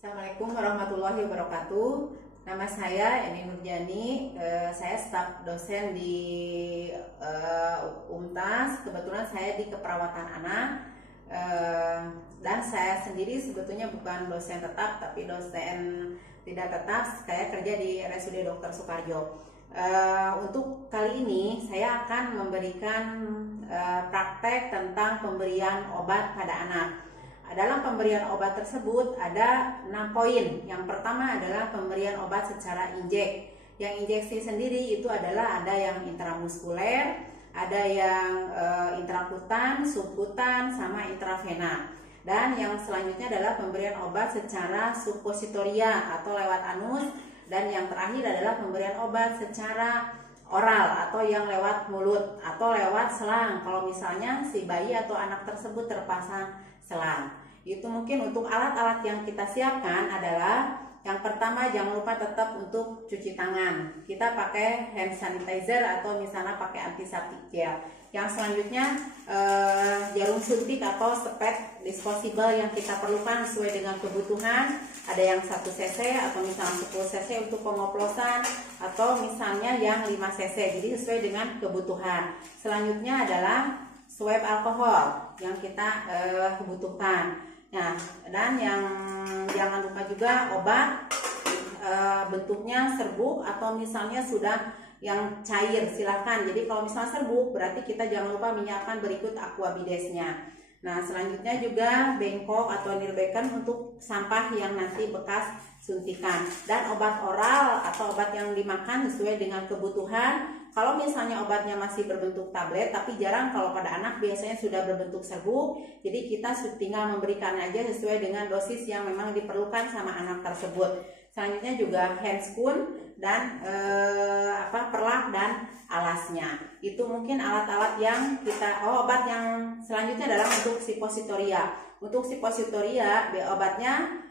Assalamualaikum warahmatullahi wabarakatuh. Nama saya Eni Nurjani. Saya staf dosen di UMTAS. Kebetulan saya di keperawatan anak. Dan saya sendiri sebetulnya bukan dosen tetap, tapi dosen tidak tetap. Saya kerja di RSUD Dr. Soekarjo. Untuk kali ini saya akan memberikan praktek tentang pemberian obat pada anak. Dalam pemberian obat tersebut ada 6 poin. Yang pertama adalah pemberian obat secara injek. Yang injeksi sendiri itu adalah ada yang intramuskuler, ada yang intrakutan, subkutan, sama intravena. Dan yang selanjutnya adalah pemberian obat secara suppositoria atau lewat anus. Dan yang terakhir adalah pemberian obat secara oral atau yang lewat mulut atau lewat selang kalau misalnya si bayi atau anak tersebut terpasang selang. Itu mungkin untuk alat-alat yang kita siapkan adalah yang pertama, jangan lupa tetap untuk cuci tangan. Kita pakai hand sanitizer atau misalnya pakai antiseptik gel. Yang selanjutnya jarum suntik atau spek disposable yang kita perlukan sesuai dengan kebutuhan. Ada yang 1 cc atau misalnya 10 cc untuk pengoplosan atau misalnya yang 5 cc. Jadi sesuai dengan kebutuhan. Selanjutnya adalah swab alkohol yang kita butuhkan. Nah, dan yang jangan lupa juga obat bentuknya serbuk atau misalnya sudah yang cair, silahkan. Jadi kalau misalnya serbuk berarti kita jangan lupa menyiapkan berikut aquabidesnya. Nah, selanjutnya juga bengkok atau nirbekan untuk sampah yang nanti bekas suntikan. Dan obat oral atau obat yang dimakan sesuai dengan kebutuhan. Kalau misalnya obatnya masih berbentuk tablet, tapi jarang kalau pada anak biasanya sudah berbentuk serbuk. Jadi kita tinggal memberikan aja sesuai dengan dosis yang memang diperlukan sama anak tersebut. Selanjutnya juga handscoon dan perlak dan alasnya. Itu mungkin alat-alat yang kita. Obat yang selanjutnya adalah untuk suppositoria. Untuk suppositoria obatnya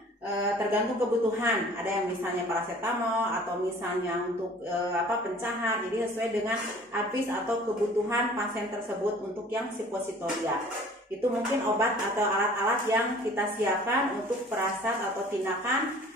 tergantung kebutuhan. Ada yang misalnya paracetamol atau misalnya untuk pencahar. Jadi sesuai dengan habis atau kebutuhan pasien tersebut untuk yang suppositoria. Itu mungkin obat atau alat-alat yang kita siapkan untuk perasaan atau tindakan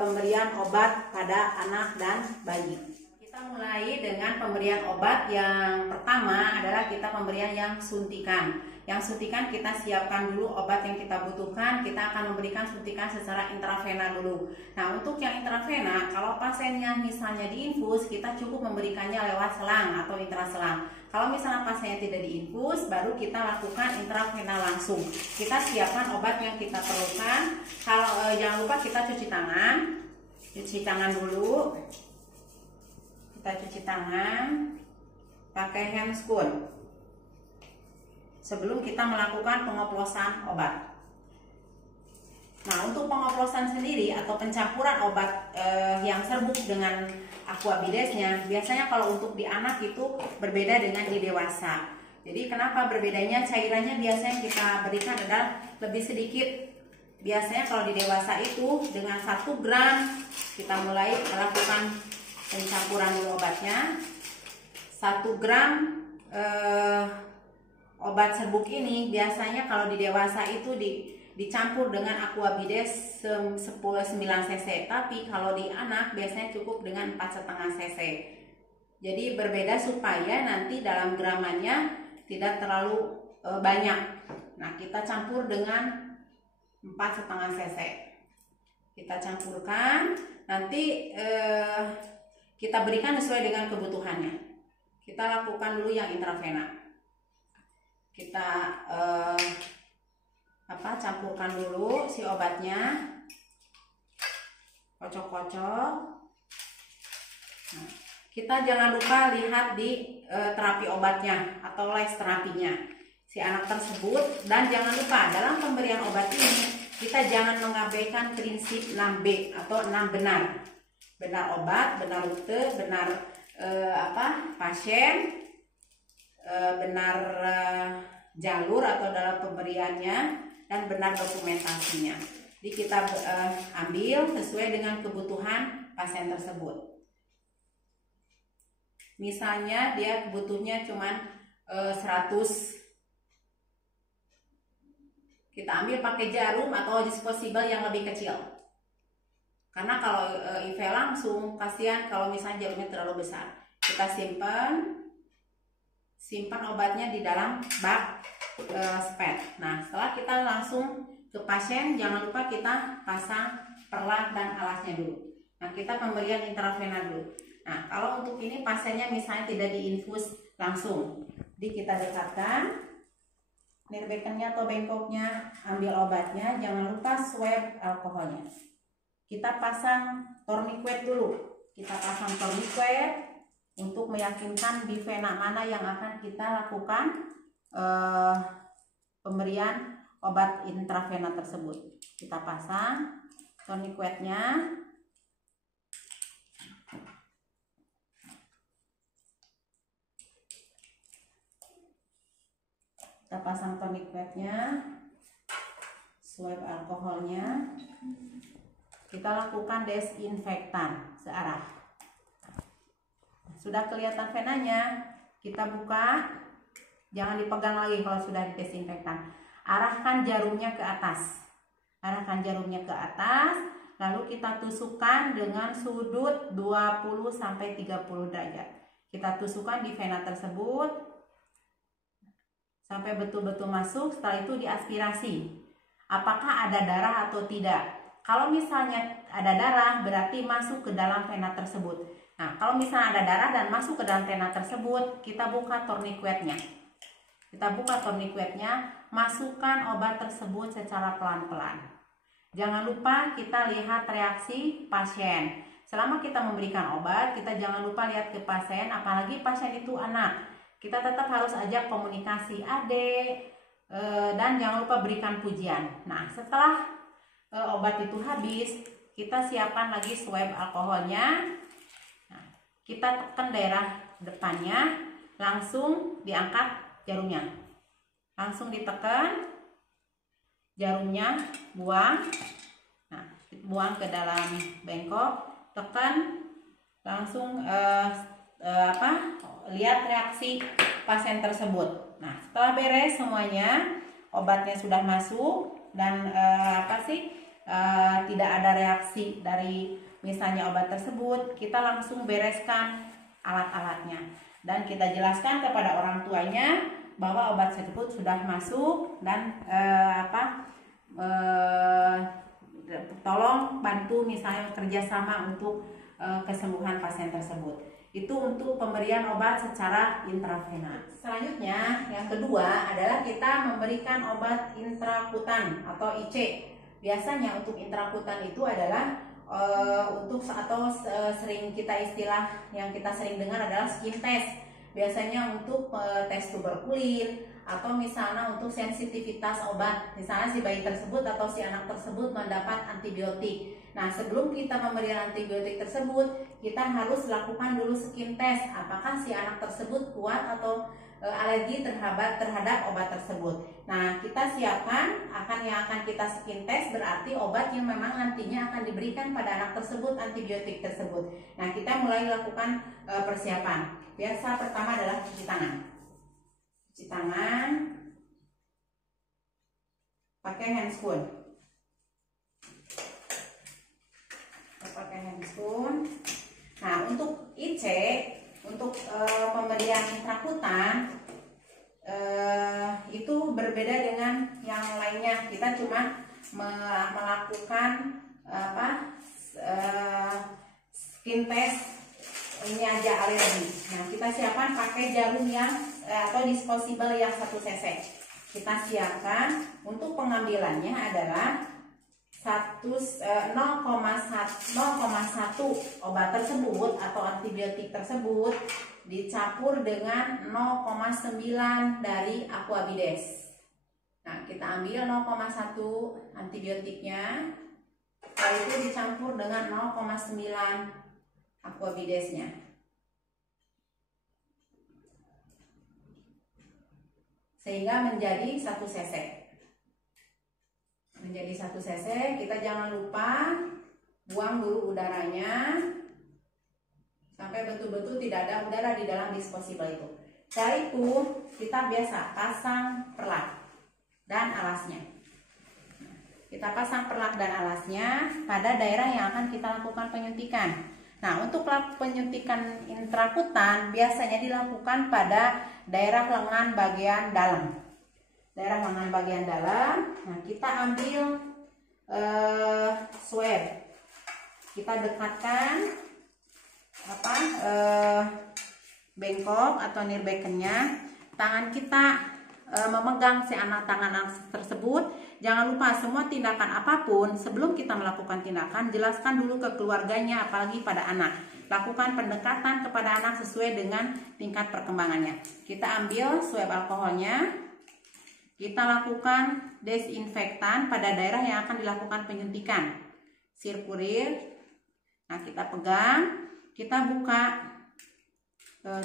pemberian obat pada anak dan bayi. Kita mulai dengan pemberian obat. Yang pertama adalah kita pemberian yang suntikan. Yang suntikan kita siapkan dulu obat yang kita butuhkan. Kita akan memberikan suntikan secara intravena dulu. Nah, untuk yang intravena, kalau pasiennya misalnya diinfus, kita cukup memberikannya lewat selang atau intraselang. Kalau misalnya pasiennya tidak diinfus, baru kita lakukan intravena langsung. Kita siapkan obat yang kita perlukan. Kalau jangan lupa kita cuci tangan. Cuci tangan dulu. Kita cuci tangan pakai handscoon sebelum kita melakukan pengoplosan obat. Nah, untuk pengoplosan sendiri atau pencampuran obat yang serbuk dengan aquabidesnya, biasanya kalau untuk di anak itu berbeda dengan di dewasa. Jadi kenapa berbedanya? Cairannya biasanya kita berikan adalah lebih sedikit. Biasanya kalau di dewasa itu dengan 1 gram kita mulai melakukan pencampuran dulu obatnya. 1 gram obat serbuk ini biasanya kalau di dewasa itu dicampur dengan aquabides 9 cc, tapi kalau di anak biasanya cukup dengan 4,5 cc. Jadi berbeda supaya nanti dalam gramannya tidak terlalu banyak. Nah, kita campur dengan 4,5 cc. Kita campurkan, nanti kita berikan sesuai dengan kebutuhannya. Kita lakukan dulu yang intravena. Kita campurkan dulu si obatnya, kocok-kocok. Nah, kita jangan lupa lihat di terapi obatnya atau les terapinya si anak tersebut. Dan jangan lupa dalam pemberian obat ini kita jangan mengabaikan prinsip 6B atau 6 benar. Benar obat, benar rute, benar pasien, benar jalur atau dalam pemberiannya, dan benar dokumentasinya. Jadi kita ambil sesuai dengan kebutuhan pasien tersebut. Misalnya dia butuhnya cuma 100, kita ambil pakai jarum atau disposable yang lebih kecil. karena kalau IV langsung kasihan kalau misalnya jarumnya terlalu besar. Kita simpan obatnya di dalam bak spet. Nah, setelah kita langsung ke pasien, jangan lupa kita pasang perlat dan alasnya dulu. Nah, kita pemberian intravena dulu. Nah, kalau untuk ini pasiennya misalnya tidak diinfus langsung, jadi kita dekatkan nirbekennya atau bengkoknya, ambil obatnya, jangan lupa swab alkoholnya. Kita pasang tourniquet dulu. Kita pasang tourniquet untuk meyakinkan di vena mana yang akan kita lakukan pemberian obat intravena tersebut. Kita pasang tourniquetnya. Kita pasang tourniquetnya, swab alkoholnya. Kita lakukan desinfektan searah. Sudah kelihatan venanya, kita buka. Jangan dipegang lagi kalau sudah didesinfektan. Arahkan jarumnya ke atas. Arahkan jarumnya ke atas, lalu kita tusukkan dengan sudut 20-30 derajat. Kita tusukkan di vena tersebut sampai betul-betul masuk. Setelah itu diaspirasi. Apakah ada darah atau tidak? Kalau misalnya ada darah, berarti masuk ke dalam vena tersebut. Nah, kalau misalnya ada darah dan masuk ke dalam vena tersebut, kita buka tourniquetnya. Kita buka tourniquetnya, masukkan obat tersebut secara pelan-pelan. Jangan lupa kita lihat reaksi pasien. Selama kita memberikan obat, kita jangan lupa lihat ke pasien, apalagi pasien itu anak. Kita tetap harus ajak komunikasi, Adek, dan jangan lupa berikan pujian. Nah, setelah obat itu habis, kita siapkan lagi swab alkoholnya. Nah, kita tekan daerah depannya, langsung diangkat jarumnya. Langsung ditekan, jarumnya buang. Nah, buang ke dalam bengkok, tekan, langsung lihat reaksi pasien tersebut. Nah, setelah beres semuanya, obatnya sudah masuk dan tidak ada reaksi dari misalnya obat tersebut, kita langsung bereskan alat-alatnya dan kita jelaskan kepada orang tuanya bahwa obat tersebut sudah masuk dan tolong bantu misalnya kerjasama untuk kesembuhan pasien tersebut. Itu untuk pemberian obat secara intravena. Selanjutnya yang kedua adalah kita memberikan obat intrakutan atau IC. Biasanya untuk intrakutan itu adalah sering kita istilah yang kita sering dengar adalah skin test. Biasanya untuk tes tuberkulir atau misalnya untuk sensitivitas obat. Misalnya si bayi tersebut atau si anak tersebut mendapat antibiotik. Nah, sebelum kita memberikan antibiotik tersebut, kita harus lakukan dulu skin test. Apakah si anak tersebut kuat atau alergi terhadap obat tersebut. Nah, kita siapkan yang akan kita skin test berarti obat yang memang nantinya akan diberikan pada anak tersebut, antibiotik tersebut. Nah, kita mulai lakukan persiapan. Biasa pertama adalah cuci tangan. Cuci tangan pakai handscoon. Pakai handscoon. Nah, untuk IC, untuk pemberian intrakutan itu berbeda dengan yang lainnya. Kita cuma melakukan skin test ini aja alergi. Nah, kita siapkan pakai jarum yang atau disposable yang 1 cc. Kita siapkan untuk pengambilannya adalah 0,1 obat tersebut atau antibiotik tersebut dicampur dengan 0,9 dari Aquabides. Nah, kita ambil 0,1 antibiotiknya, lalu itu dicampur dengan 0,9 Aquabidesnya. Sehingga menjadi 1 cc. Menjadi 1 cc, kita jangan lupa buang dulu udaranya sampai betul-betul tidak ada udara di dalam disposable itu. Setelah itu kita biasa pasang perlat dan alasnya. Kita pasang perlak dan alasnya pada daerah yang akan kita lakukan penyuntikan. Nah, untuk penyuntikan intrakutan biasanya dilakukan pada daerah lengan bagian dalam. Daerah lengan bagian dalam. Nah, kita ambil swab. Kita dekatkan bengkok atau nirbekennya. Tangan kita memegang si tangan anak tersebut. Jangan lupa semua tindakan apapun sebelum kita melakukan tindakan, jelaskan dulu ke keluarganya, apalagi pada anak. Lakukan pendekatan kepada anak sesuai dengan tingkat perkembangannya. Kita ambil swab alkoholnya, kita lakukan desinfektan pada daerah yang akan dilakukan penyuntikan. Sirkulir. Nah, kita pegang, kita buka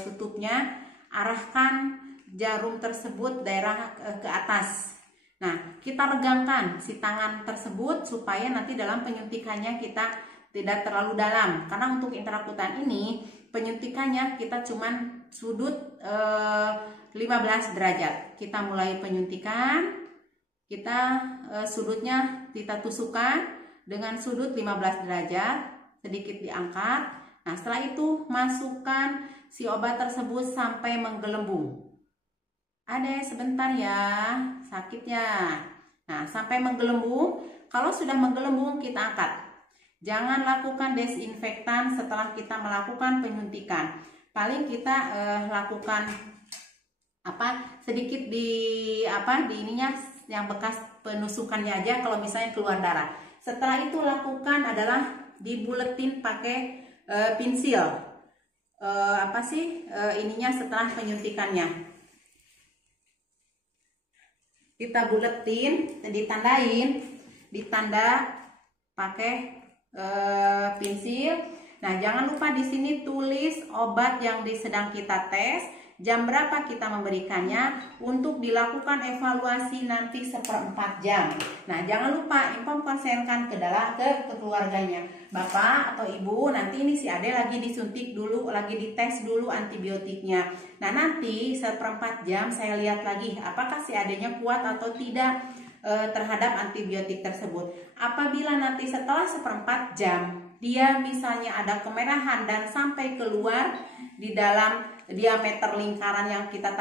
tutupnya, arahkan jarum tersebut daerah ke atas. Nah, kita regangkan si tangan tersebut supaya nanti dalam penyuntikannya kita tidak terlalu dalam. Karena untuk intrakutan ini penyuntikannya kita cuman sudut 15 derajat. Kita mulai penyuntikan, kita sudutnya kita tusukkan dengan sudut 15 derajat, sedikit diangkat. Nah, setelah itu masukkan si obat tersebut sampai menggelembung. Adek, sebentar ya, sakitnya. Nah, sampai menggelembung. Kalau sudah menggelembung, kita angkat. Jangan lakukan desinfektan setelah kita melakukan penyuntikan. Paling kita lakukan sedikit di ininya yang bekas penusukannya aja kalau misalnya keluar darah. Setelah itu lakukan adalah dibuletin pakai pensil. Ininya setelah penyuntikannya. Kita buletin, ditanda pakai pensil. Nah, jangan lupa di sini tulis obat yang sedang kita tes, jam berapa kita memberikannya, untuk dilakukan evaluasi nanti 1/4 jam. Nah, jangan lupa informasikan ke keluarganya. Bapak atau ibu, nanti ini si Ade lagi disuntik dulu, lagi dites dulu antibiotiknya. Nah, nanti 1/4 jam saya lihat lagi apakah si adenya kuat atau tidak terhadap antibiotik tersebut. Apabila nanti setelah 1/4 jam dia misalnya ada kemerahan dan sampai keluar di dalam diameter lingkaran yang kita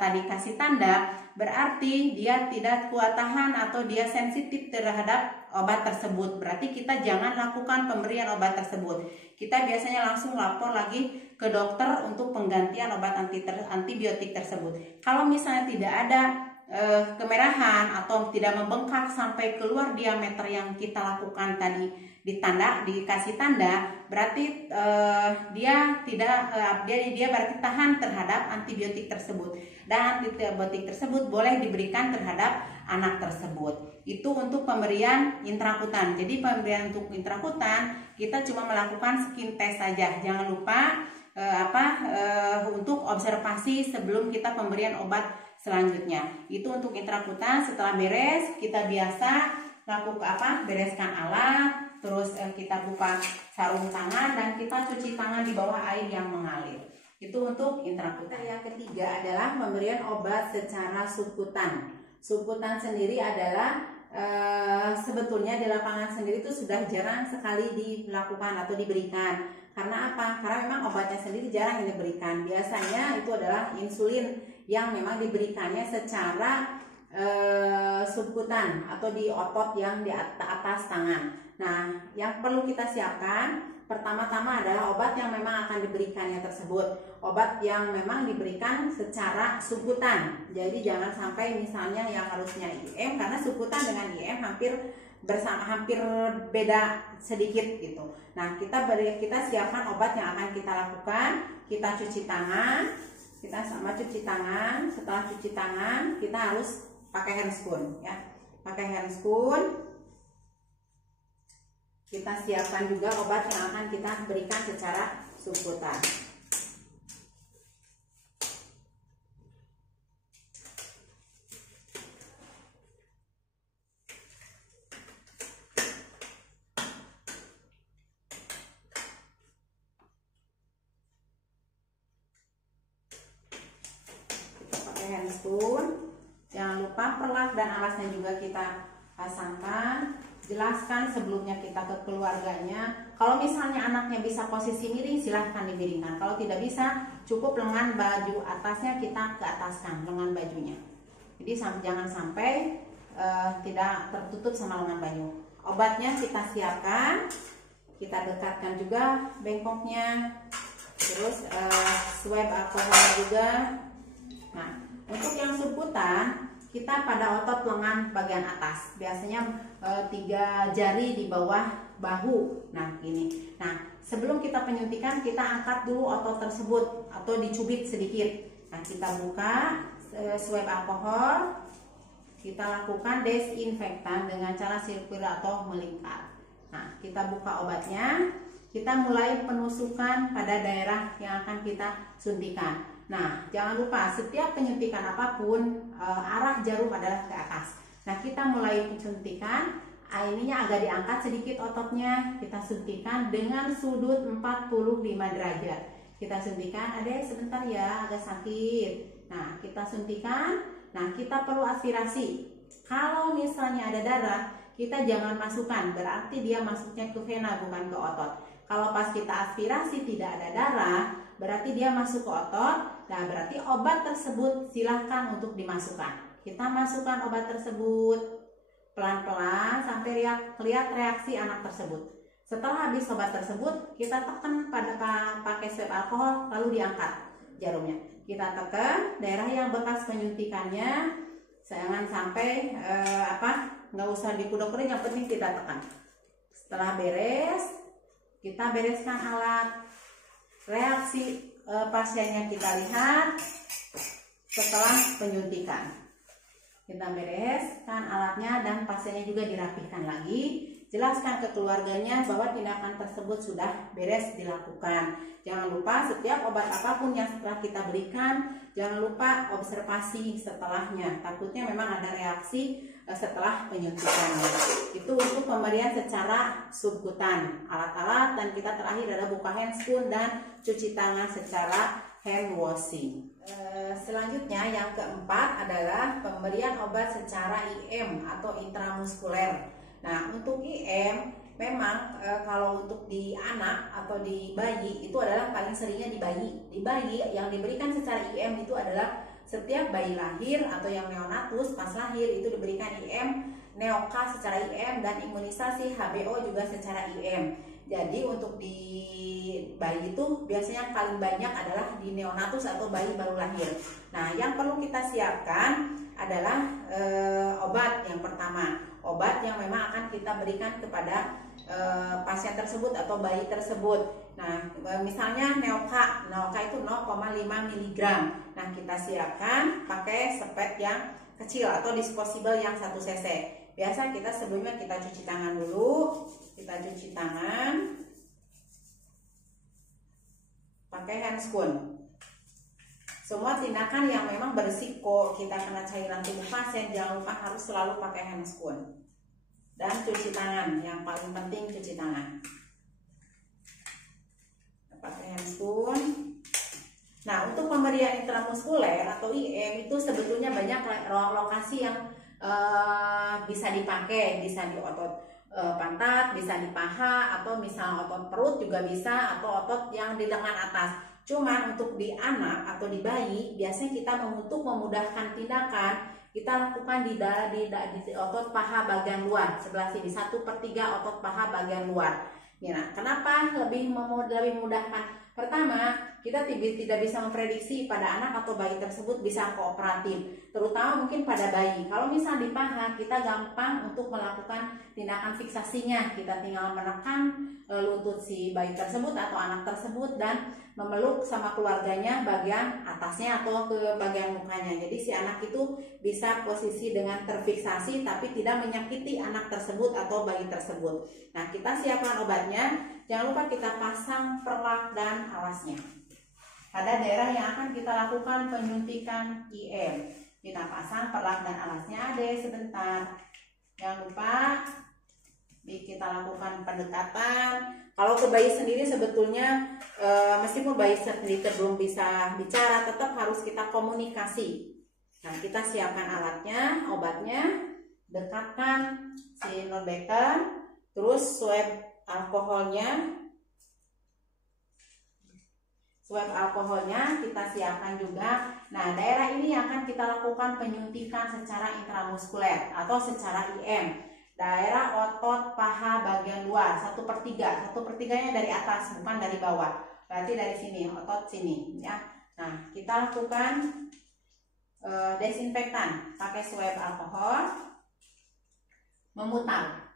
tadi kasih tanda, berarti dia tidak kuat tahan atau dia sensitif terhadap obat tersebut. Berarti kita jangan lakukan pemberian obat tersebut. Kita biasanya langsung lapor lagi ke dokter untuk penggantian obat antibiotik tersebut. Kalau misalnya tidak ada kemerahan atau tidak membengkak sampai keluar diameter yang kita lakukan tadi dikasih tanda, berarti dia berarti tahan terhadap antibiotik tersebut, dan antibiotik tersebut boleh diberikan terhadap anak tersebut. Itu untuk pemberian intrakutan. Jadi pemberian untuk intrakutan kita cuma melakukan skin test saja. Jangan lupa untuk observasi sebelum kita pemberian obat selanjutnya. Itu untuk intrakutan. Setelah beres, kita biasa bereskan alat, terus kita buka sarung tangan dan kita cuci tangan di bawah air yang mengalir. Itu untuk intrakutan. Yang ketiga adalah pemberian obat secara subkutan. Subkutan sendiri adalah sebetulnya di lapangan sendiri itu sudah jarang sekali dilakukan atau diberikan. Karena apa? Karena memang obatnya sendiri jarang diberikan. Biasanya itu adalah insulin yang memang diberikannya secara subkutan atau di otot yang di atas tangan. Nah, yang perlu kita siapkan pertama-tama adalah obat yang memang akan diberikannya tersebut. Obat yang memang diberikan secara subkutan. Jadi jangan sampai misalnya yang harusnya IM, karena subkutan dengan IM hampir beda sedikit gitu. Nah, kita siapkan obat yang akan kita lakukan. Kita cuci tangan. Setelah cuci tangan, kita harus pakai handscoon ya. Pakai handscoon. Kita siapkan juga obat yang akan kita berikan secara subkutan. Kita pakai handscoon. Jangan lupa perlak dan alasnya juga kita pasangkan. Jelaskan sebelumnya kita ke keluarganya. Kalau misalnya anaknya bisa posisi miring, silahkan dimiringkan. Kalau tidak bisa, cukup lengan baju atasnya kita ke ataskan, lengan bajunya. Jadi jangan sampai tidak tertutup sama lengan baju. Obatnya kita siapkan, kita dekatkan juga bengkoknya. Terus swab alkohol juga. Nah, untuk yang subkutan, kita pada otot lengan bagian atas. Biasanya 3 jari di bawah bahu. Nah, ini. Nah, sebelum kita penyuntikan, kita angkat dulu otot tersebut atau dicubit sedikit. Nah, kita buka swab alkohol. Kita lakukan desinfektan dengan cara sirkular atau melingkar. Nah, kita buka obatnya. Kita mulai penusukan pada daerah yang akan kita suntikan. Nah, jangan lupa setiap penyuntikan apapun arah jarum adalah ke atas. Nah, kita mulai suntikan, ininya agak diangkat sedikit ototnya, kita suntikan dengan sudut 45 derajat. Kita suntikan, adek sebentar ya, agak sakit. Nah, kita suntikan. Nah, kita perlu aspirasi. Kalau misalnya ada darah, kita jangan masukkan, berarti dia masuknya ke vena bukan ke otot. Kalau pas kita aspirasi tidak ada darah, berarti dia masuk ke otot. Nah, berarti obat tersebut silahkan untuk dimasukkan. Kita masukkan obat tersebut pelan-pelan sampai lihat reaksi anak tersebut. Setelah habis obat tersebut, kita tekan pada pakai swab alkohol, lalu diangkat jarumnya. Kita tekan daerah yang bekas penyuntikannya, jangan sampai nggak usah dikudo-kudo, yang penting kita tekan. Setelah beres, kita bereskan alat. Reaksi pasiennya kita lihat setelah penyuntikan. Kita bereskan alatnya dan pasiennya juga dirapihkan lagi. Jelaskan ke keluarganya bahwa tindakan tersebut sudah beres dilakukan. Jangan lupa setiap obat apapun yang setelah kita berikan, jangan lupa observasi setelahnya. Takutnya memang ada reaksi setelah penyuntikan. Itu untuk pemberian secara subkutan alat-alat, dan kita terakhir adalah buka handscoon dan cuci tangan secara hand washing. Selanjutnya yang keempat adalah pemberian obat secara IM atau intramuskuler. Nah, untuk IM memang kalau untuk di anak atau di bayi itu adalah paling seringnya di bayi. Di bayi yang diberikan secara IM itu adalah setiap bayi lahir atau yang neonatus pas lahir itu diberikan IM, neoka secara IM, dan imunisasi HBO juga secara IM. Jadi untuk di bayi itu biasanya paling banyak adalah di neonatus atau bayi baru lahir. Nah, yang perlu kita siapkan adalah obat yang pertama. Obat yang memang akan kita berikan kepada pasien tersebut atau bayi tersebut. Nah, misalnya neoka itu 0,5 mg. Nah, kita siapkan pakai sepet yang kecil atau disposable yang 1 cc. Biasa kita sebelumnya kita cuci tangan dulu. Kita cuci tangan pakai handscoon. Semua tindakan yang memang berisiko kita kena cairan tubuh pasien, jangan lupa harus selalu pakai handscoon. Dan cuci tangan, yang paling penting cuci tangan. Pakai handscoon. Nah, untuk pemberian intramuskuler atau IM itu sebetulnya banyak lokasi yang bisa dipakai, bisa di otot pantat, bisa di paha, atau misalnya otot perut juga bisa, atau otot yang di lengan atas. Cuman untuk di anak atau di bayi, biasanya kita untuk memudahkan tindakan, kita lakukan di otot paha bagian luar, sebelah sini 1/3 otot paha bagian luar. Nah, kenapa lebih memudahkan? Pertama, kita tidak bisa memprediksi pada anak atau bayi tersebut bisa kooperatif, terutama mungkin pada bayi. Kalau misal di paha, kita gampang untuk melakukan tindakan fiksasinya. Kita tinggal menekan lutut si bayi tersebut atau anak tersebut dan memeluk sama keluarganya bagian atasnya atau ke bagian mukanya. Jadi si anak itu bisa posisi dengan terfiksasi tapi tidak menyakiti anak tersebut atau bayi tersebut. Nah, kita siapkan obatnya. Jangan lupa kita pasang perlak dan alasnya pada daerah yang akan kita lakukan penyuntikan IM. Kita pasang perlak dan alasnya deh sebentar. Jangan lupa kita lakukan pendekatan. Kalau ke bayi sendiri sebetulnya meskipun bayi sendiri belum bisa bicara, tetap harus kita komunikasi. Nah, kita siapkan alatnya, obatnya. dekatkan si non-bekan, terus swab alkoholnya kita siapkan juga. Nah, daerah ini akan kita lakukan penyuntikan secara intramuskuler atau secara IM. Daerah otot paha bagian luar 1/3, 1/3-nya dari atas bukan dari bawah. Berarti dari sini, otot sini ya. Nah, kita lakukan desinfektan pakai swab alkohol, memutar.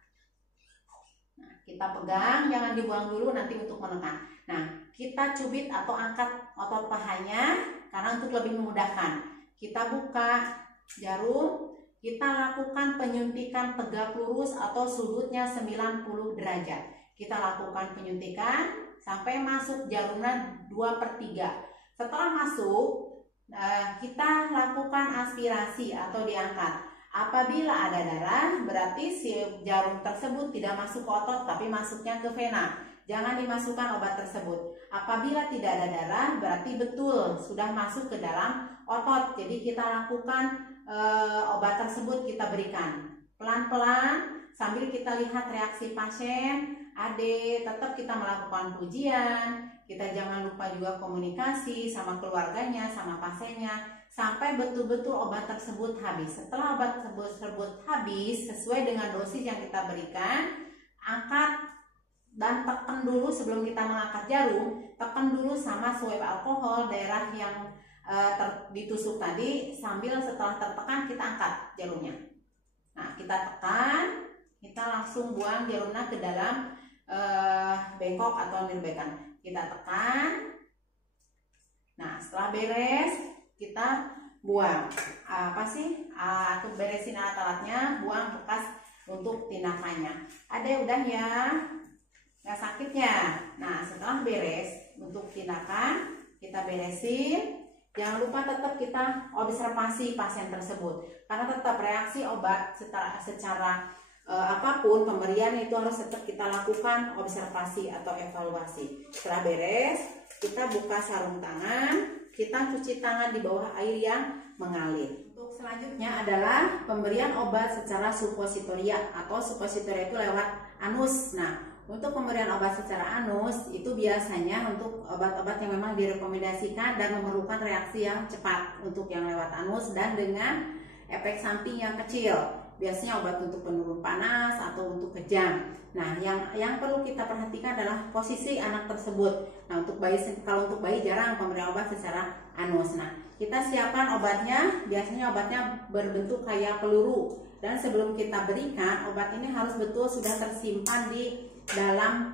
Nah, kita pegang, jangan dibuang dulu nanti untuk menekan. Nah, kita cubit atau angkat otot pahanya karena untuk lebih memudahkan. Kita buka jarum, kita lakukan penyuntikan tegak lurus atau sudutnya 90 derajat. Kita lakukan penyuntikan sampai masuk jarumnya 2/3. Setelah masuk, kita lakukan aspirasi atau diangkat. Apabila ada darah, berarti si jarum tersebut tidak masuk ke otot tapi masuknya ke vena. Jangan dimasukkan obat tersebut. Apabila tidak ada darah, berarti betul sudah masuk ke dalam otot. Jadi kita lakukan obat tersebut, kita berikan pelan-pelan sambil kita lihat reaksi pasien. Tetap kita melakukan pujian. Kita jangan lupa juga komunikasi sama keluarganya, sama pasiennya, sampai betul-betul obat tersebut habis. Setelah obat tersebut habis sesuai dengan dosis yang kita berikan, angkat dan tekan dulu sebelum kita mengangkat jarum. Tekan dulu sama swab alkohol daerah yang ditusuk tadi, sambil setelah tertekan kita angkat jarumnya. Nah, kita tekan, kita langsung buang jarumnya ke dalam bengkok atau nirbekan. Kita tekan. Nah, setelah beres kita buang aku beresin alat-alatnya, buang bekas untuk tindakannya. Ada udah ya, nggak sakitnya. Nah, setelah beres untuk tindakan kita beresin. Jangan lupa tetap kita observasi pasien tersebut, karena tetap reaksi obat secara apapun pemberian itu harus tetap kita lakukan observasi atau evaluasi. Setelah beres, kita buka sarung tangan, kita cuci tangan di bawah air yang mengalir. Untuk selanjutnya adalah pemberian obat secara suppositoria atau suppositoria itu lewat anus. Nah, untuk pemberian obat secara anus itu biasanya untuk obat-obat yang memang direkomendasikan dan memerlukan reaksi yang cepat untuk yang lewat anus dan dengan efek samping yang kecil. Biasanya obat untuk penurun panas atau untuk kejang. Nah, yang perlu kita perhatikan adalah posisi anak tersebut. Nah, kalau untuk bayi jarang pemberian obat secara anus. Nah, kita siapkan obatnya. Biasanya obatnya berbentuk kayak peluru. Dan sebelum kita berikan, obat ini harus betul sudah tersimpan di dalam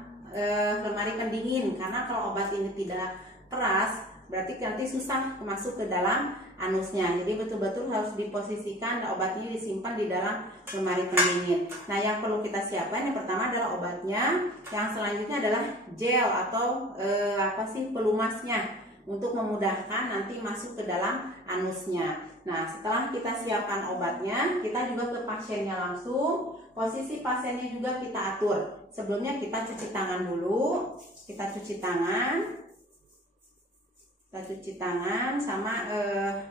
lemari pendingin. Karena kalau obat ini tidak keras, berarti nanti susah masuk ke dalam anusnya. Jadi betul-betul harus diposisikan obat ini disimpan di dalam lemari pendingin. Nah, yang perlu kita siapkan yang pertama adalah obatnya. Yang selanjutnya adalah gel atau pelumasnya untuk memudahkan nanti masuk ke dalam anusnya. Nah, setelah kita siapkan obatnya, kita juga ke pasiennya langsung. Posisi pasiennya juga kita atur. Sebelumnya kita cuci tangan dulu. Kita cuci tangan. Sama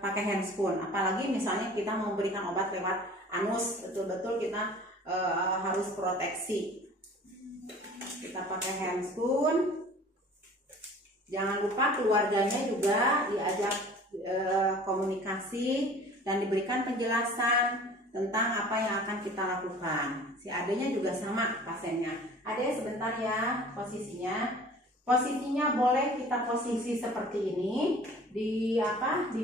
pakai handscoon. Apalagi misalnya kita mau memberikan obat lewat anus, betul-betul kita harus proteksi. Kita pakai handscoon. Jangan lupa keluarganya juga diajak komunikasi dan diberikan penjelasan tentang apa yang akan kita lakukan. Si adenya juga sama pasiennya. Ade sebentar ya posisinya. Posisinya boleh kita posisi seperti ini di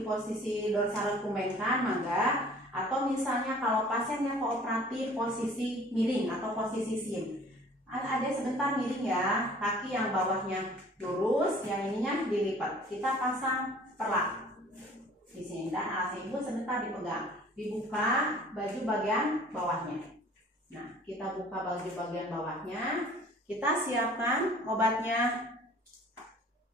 posisi dorsal lumen-kan, mangga, atau misalnya kalau pasiennya kooperatif posisi miring atau posisi sim. Ada sebentar miring ya, kaki yang bawahnya lurus, yang ininya dilipat. Kita pasang perlak di sini dan alas ibu sebentar dipegang. Dibuka baju bagian bawahnya. Nah, kita buka baju bagian bawahnya. Kita siapkan obatnya.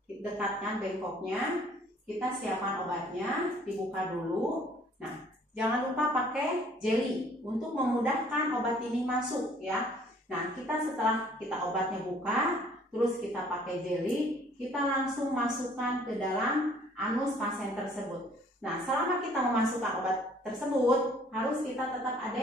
Dekatkan bengkoknya, kita siapkan obatnya, dibuka dulu. Nah, jangan lupa pakai jeli untuk memudahkan obat ini masuk ya. Nah, setelah kita obatnya buka, terus kita pakai jeli, kita langsung masukkan ke dalam anus pasien tersebut. Nah, selama kita memasukkan obat tersebut, harus kita tetap ada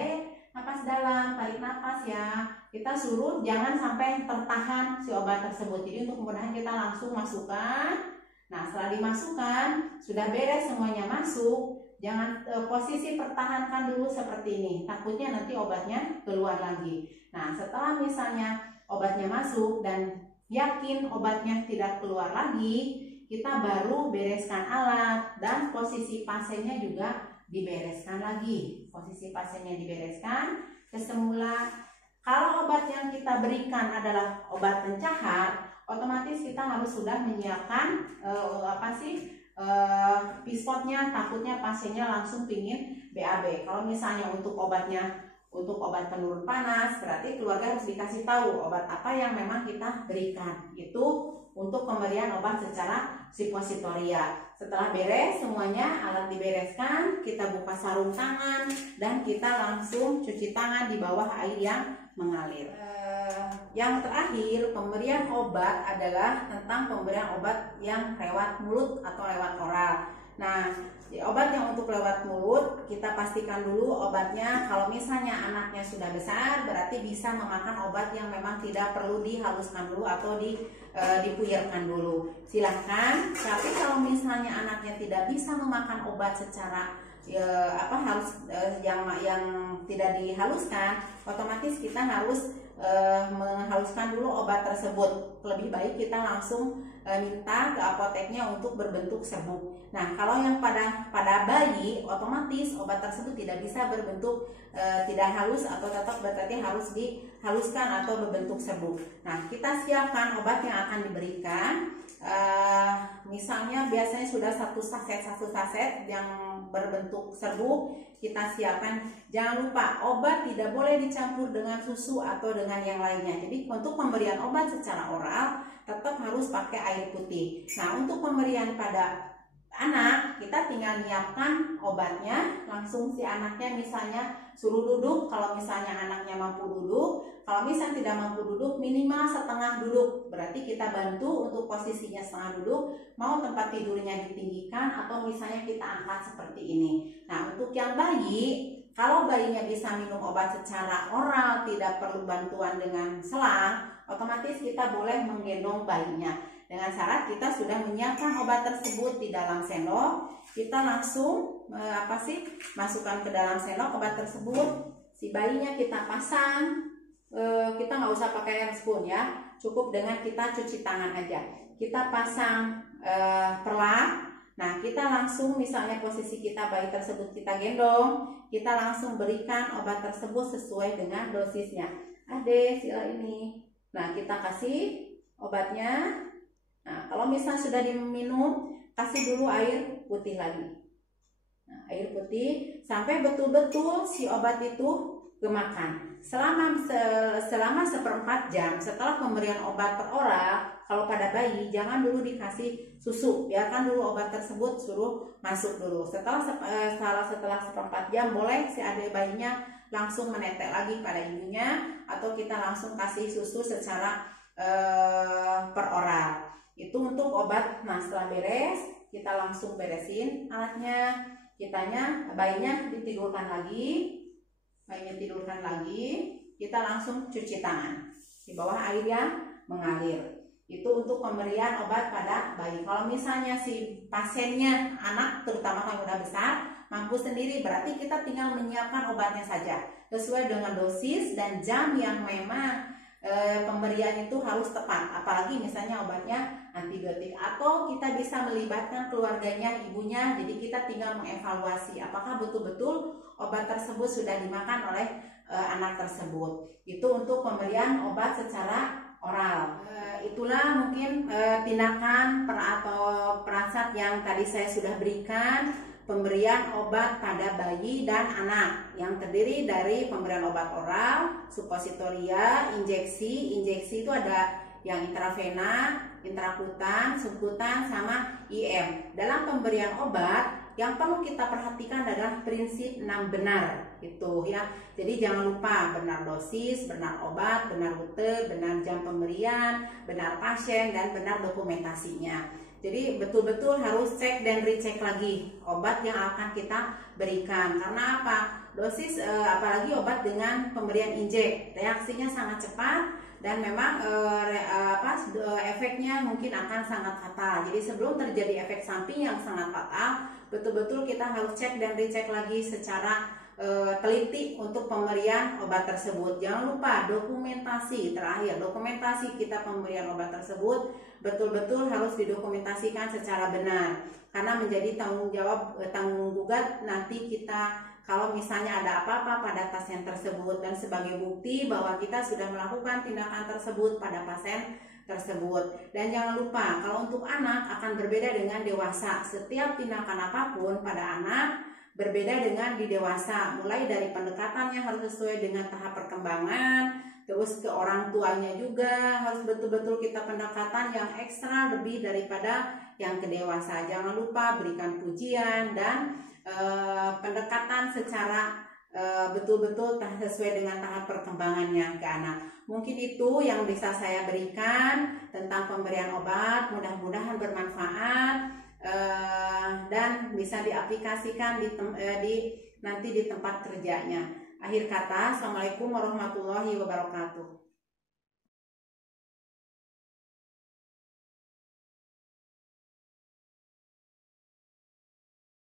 napas dalam, tarik napas ya. Kita suruh jangan sampai tertahan si obat tersebut. Jadi untuk kemudahan kita langsung masukkan. Nah, setelah dimasukkan, sudah beres semuanya masuk. Jangan posisi pertahankan dulu seperti ini. Takutnya nanti obatnya keluar lagi. Nah, setelah misalnya obatnya masuk dan yakin obatnya tidak keluar lagi, kita baru bereskan alat dan posisi pasiennya juga dibereskan lagi. Posisi pasiennya dibereskan kesemula. Kalau obat yang kita berikan adalah obat pencahar, otomatis kita harus sudah menyiapkan pispotnya. Takutnya pasiennya langsung pingin BAB. Kalau misalnya untuk obat penurun panas, berarti keluarga harus dikasih tahu obat apa yang memang kita berikan. Itu untuk pemberian obat secara suppositoria. Setelah beres semuanya, alat dibereskan, kita buka sarung tangan dan kita langsung cuci tangan di bawah air yang mengalir. Yang terakhir, pemberian obat adalah tentang pemberian obat yang lewat mulut atau lewat oral. Nah, obat yang untuk lewat mulut, kita pastikan dulu obatnya. Kalau misalnya anaknya sudah besar, berarti bisa memakan obat yang memang tidak perlu dihaluskan dulu atau dipuyarkan dulu. Silahkan. Tapi kalau misalnya anaknya tidak bisa memakan obat secara yang tidak dihaluskan, otomatis kita harus menghaluskan dulu obat tersebut. Lebih baik kita langsung minta ke apoteknya untuk berbentuk serbuk. Nah, kalau yang pada bayi, otomatis obat tersebut tidak bisa berbentuk tidak halus atau tetap berarti harus dihaluskan atau berbentuk serbuk. Nah, kita siapkan obat yang akan diberikan. Misalnya biasanya sudah satu saset yang berbentuk serbuk, kita siapkan. Jangan lupa obat tidak boleh dicampur dengan susu atau dengan yang lainnya. Jadi untuk pemberian obat secara oral tetap harus pakai air putih. Nah, untuk pemberian pada anak, kita tinggal menyiapkan obatnya, langsung si anaknya misalnya suruh duduk. Kalau misalnya anaknya mampu duduk, kalau misalnya tidak mampu duduk, minimal setengah duduk. Berarti kita bantu untuk posisinya setengah duduk. Mau tempat tidurnya ditinggikan atau misalnya kita angkat seperti ini. Nah, untuk yang bayi, kalau bayinya bisa minum obat secara oral, tidak perlu bantuan dengan selang, otomatis kita boleh menggendong bayinya. Dengan syarat kita sudah menyiapkan obat tersebut di dalam sendok. Kita langsung masukkan ke dalam sendok obat tersebut. Si bayinya kita pasang. Kita nggak usah pakai air spoon ya. Cukup dengan kita cuci tangan aja. Kita pasang perlak. Nah, kita langsung misalnya posisi kita bayi tersebut kita gendong, kita langsung berikan obat tersebut sesuai dengan dosisnya. Ade, sila ini. Nah, kita kasih obatnya. Nah, kalau misalnya sudah diminum, kasih dulu air putih lagi. Nah, air putih sampai betul-betul si obat itu kemakan. Selama 1/4 jam setelah pemberian obat per oral, kalau pada bayi jangan dulu dikasih susu, biarkan dulu obat tersebut suruh masuk dulu. Setelah 1/4 jam boleh si adik bayinya langsung menetek lagi pada ibunya, atau kita langsung kasih susu secara per oral. Itu untuk obat. Nah, setelah beres, kita langsung beresin alatnya. Bayinya ditidurkan lagi. Kita langsung cuci tangan di bawah air yang mengalir. Itu untuk pemberian obat pada bayi. Kalau misalnya si pasiennya anak, terutama kalau udah besar, mampu sendiri, berarti kita tinggal menyiapkan obatnya saja sesuai dengan dosis dan jam yang memang pemberian itu harus tepat. Apalagi misalnya obatnya antibiotik, atau kita bisa melibatkan keluarganya, ibunya. Jadi kita tinggal mengevaluasi apakah betul-betul obat tersebut sudah dimakan oleh anak tersebut. Itu untuk pemberian obat secara oral. Itulah mungkin tindakan atau perasaan yang tadi saya sudah berikan. Pemberian obat pada bayi dan anak yang terdiri dari pemberian obat oral, suppositoria, injeksi. Injeksi itu ada yang intravena, intrakutan, subkutan, sama IM. Dalam pemberian obat, yang perlu kita perhatikan adalah prinsip 6 benar itu ya. Jadi jangan lupa benar dosis, benar obat, benar rute, benar jam pemberian, benar pasien, dan benar dokumentasinya. Jadi betul-betul harus cek dan recheck lagi obat yang akan kita berikan. Karena apa? Dosis apalagi obat dengan pemberian injek, reaksinya sangat cepat dan memang efeknya mungkin akan sangat fatal. Jadi sebelum terjadi efek samping yang sangat fatal, betul-betul kita harus cek dan recheck lagi secara teliti untuk pemberian obat tersebut. Jangan lupa dokumentasi terakhir, dokumentasi kita pemberian obat tersebut betul-betul harus didokumentasikan secara benar, karena menjadi tanggung gugat nanti kita kalau misalnya ada apa-apa pada pasien tersebut, dan sebagai bukti bahwa kita sudah melakukan tindakan tersebut pada pasien tersebut. Dan jangan lupa kalau untuk anak akan berbeda dengan dewasa. Setiap tindakan apapun pada anak berbeda dengan di dewasa, mulai dari pendekatannya harus sesuai dengan tahap perkembangan, terus ke orang tuanya juga harus betul-betul kita pendekatan yang ekstra lebih daripada yang ke dewasa. Jangan lupa berikan pujian dan pendekatan secara betul-betul sesuai dengan tahap perkembangannya ke anak. Mungkin itu yang bisa saya berikan tentang pemberian obat. Mudah-mudahan bermanfaat dan bisa diaplikasikan nanti di tempat kerjanya. Akhir kata, Assalamualaikum warahmatullahi wabarakatuh.